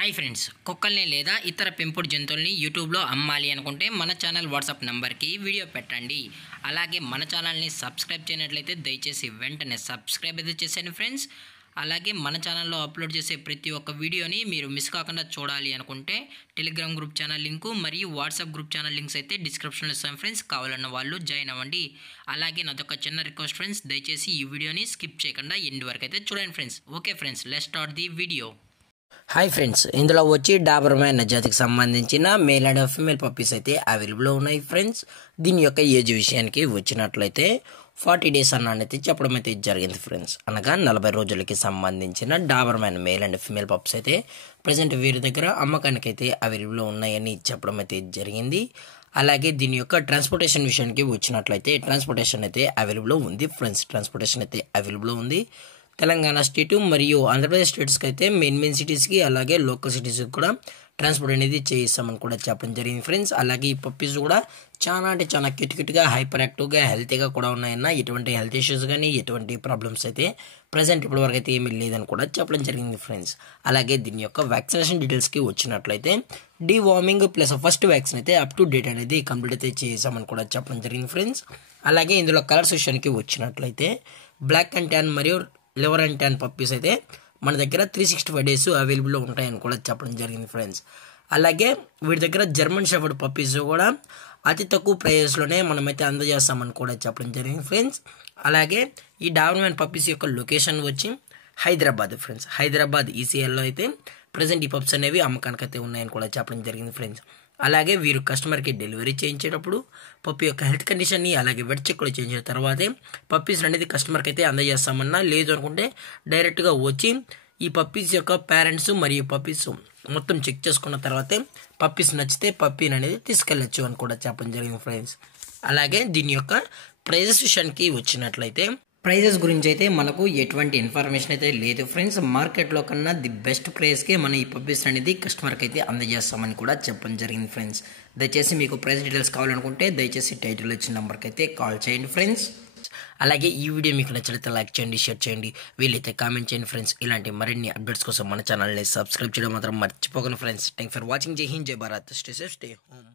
Hi friends, కుక్కల్ని లేదా ఇతర పెంపుడు జంతువుల్ని యూట్యూబ్లో అమ్మాలి అనుకుంటే మన ఛానల్ వాట్సాప్ నెంబర్కి వీడియో పెట్టండి. అలాగే మన ఛానల్ని సబ్స్క్రైబ్ చేయనట్లయితే దయచేసి వెంటనే సబ్స్క్రైబ్ అయితే చేసేయండి ఫ్రెండ్స్. అలాగే మన ఛానల్లో అప్లోడ్ చేసే ప్రతి ఒక్క వీడియోని మీరు మిస్ కాకుండా చూడాలి అనుకుంటే టెలిగ్రామ్ గ్రూప్ ఛానల్ లింకు మరియు వాట్సాప్ గ్రూప్ ఛానల్ లింక్స్ అయితే డిస్క్రిప్షన్లో ఇస్తాను ఫ్రెండ్స్. కావాలన్న వాళ్ళు జాయిన్ అవ్వండి. అలాగే నాదొక చిన్న రిక్వెస్ట్ ఫ్రెండ్స్, దయచేసి ఈ వీడియోని స్కిప్ చేయకుండా ఎండ్ వరకు అయితే చూడండి friends. Okay friends, let's start the video. Hi friends, ఇందులో వచ్చి డాబర్మ్యాన్ జాతికి సంబంధించిన మేల్ అండ్ ఫీమేల్ పప్పీస్ అయితే అవైలబుల్లో ఉన్నాయి ఫ్రెండ్స్. దీని యొక్క ఏజ్ విషయానికి వచ్చినట్లయితే 40 డేస్ అన్నైతే చెప్పడం అయితే జరిగింది ఫ్రెండ్స్. అనగా 40 రోజులకి సంబంధించిన Doberman male and female pups అయితే ప్రజెంట్ వీరి దగ్గర అమ్మకానికి అయితే అవైలబుల్లో ఉన్నాయని చెప్పడం అయితే జరిగింది. అలాగే దీని యొక్క ట్రాన్స్పోర్టేషన్ విషయానికి వచ్చినట్లయితే ట్రాన్స్పోర్టేషన్ అయితే అవైలబుల్లో ఉంది ఫ్రెండ్స్. ట్రాన్స్పోర్టేషన్ అయితే అవైలబుల్లో ఉంది. తెలంగాణ స్టేటు మరియు ఆంధ్రప్రదేశ్ స్టేట్స్కి అయితే మెయిన్ సిటీస్కి అలాగే లోకల్ సిటీస్కి కూడా ట్రాన్స్పోర్ట్ అనేది చేయిస్తామని కూడా చెప్పడం జరిగింది ఫ్రెండ్స్. అలాగే ఈ పప్పీస్ కూడా చాలా అంటే చాలా క్యూట్గా హైపర్ యాక్టివ్గా హెల్తీగా కూడా ఉన్నాయన్న. ఎటువంటి హెల్త్ ఇష్యూస్ కానీ ఎటువంటి ప్రాబ్లమ్స్ అయితే ప్రజెంట్ ఇప్పటివరకు అయితే ఏమీ లేదని కూడా చెప్పడం జరిగింది ఫ్రెండ్స్. అలాగే దీని యొక్క వ్యాక్సినేషన్ డీటెయిల్స్కి వచ్చినట్లయితే డీవార్మింగ్ ప్లస్ ఫస్ట్ వ్యాక్సిన్ అయితే అప్ టు డేట్ అనేది కంప్లీట్ అయితే చేసామని కూడా చెప్పడం జరిగింది ఫ్రెండ్స్. అలాగే ఇందులో కలర్స్ విషయానికి వచ్చినట్లయితే బ్లాక్ అండ్ ట్యాన్ మరియు లివర్ అండ్ ట్యాన్ పప్పీస్ అయితే మన దగ్గర 365 డేస్ అవైలబుల్లో ఉంటాయని కూడా చెప్పడం జరిగింది ఫ్రెండ్స్. అలాగే వీటి దగ్గర జర్మన్ షెఫర్డ్ పప్పీస్ కూడా అతి తక్కువ ప్రైజెస్లోనే మనమైతే అందజేస్తామని కూడా చెప్పడం జరిగింది ఫ్రెండ్స్. అలాగే ఈ డాబర్మ్యాన్ పప్పీస్ యొక్క లొకేషన్ వచ్చి హైదరాబాద్ ఫ్రెండ్స్. హైదరాబాద్ ఈసీఎల్లో అయితే ప్రజెంట్ ఈ పప్స్ అనేవి అమ్మకానికి అయితే ఉన్నాయని కూడా చెప్పడం జరిగింది ఫ్రెండ్స్. అలాగే వీరు కస్టమర్కి డెలివరీ చేయించేటప్పుడు పప్పి యొక్క హెల్త్ కండిషన్ని అలాగే వెట్ చెక్ కూడా చేయించిన తర్వాతే పప్పీస్ అనేది కస్టమర్కి అయితే అందజేస్తామన్నా. లేదు అనుకుంటే డైరెక్ట్గా వచ్చి ఈ పప్పీస్ యొక్క పేరెంట్స్ మరియు పప్పీస్ మొత్తం చెక్ చేసుకున్న తర్వాతే పప్పీస్ నచ్చితే పప్పీని అనేది తీసుకెళ్ళచ్చు అని కూడా చెప్పడం జరిగింది ఫ్రెండ్స్. అలాగే దీని యొక్క ప్రైజెస్ విషయానికి వచ్చినట్లయితే ప్రైజెస్ గురించి అయితే మనకు ఎటువంటి ఇన్ఫర్మేషన్ అయితే లేదు ఫ్రెండ్స్. మార్కెట్లో కన్నా ది బెస్ట్ ప్రైస్కే మనం ఈ పప్పీస్ అనేది కస్టమర్కి అయితే అందజేస్తామని కూడా చెప్పడం జరిగింది ఫ్రెండ్స్. దయచేసి మీకు ప్రైస్ డీటెయిల్స్ కావాలనుకుంటే దయచేసి టైటిల్ వచ్చిన నెంబర్కి అయితే కాల్ చేయండి ఫ్రెండ్స్. అలాగే ఈ వీడియో మీకు నచ్చినట్లయితే లైక్ చేయండి, షేర్ చేయండి, వీలైతే కామెంట్ చేయండి ఫ్రెండ్స్. ఇలాంటి మరిన్ని అప్డేట్స్ కోసం మన ఛానల్ని సబ్స్క్రైబ్ చేయడం మాత్రం మర్చిపోకండి ఫ్రెండ్స్. Thank for watching. జై హింద్, జై Bharat, stay safe, stay home.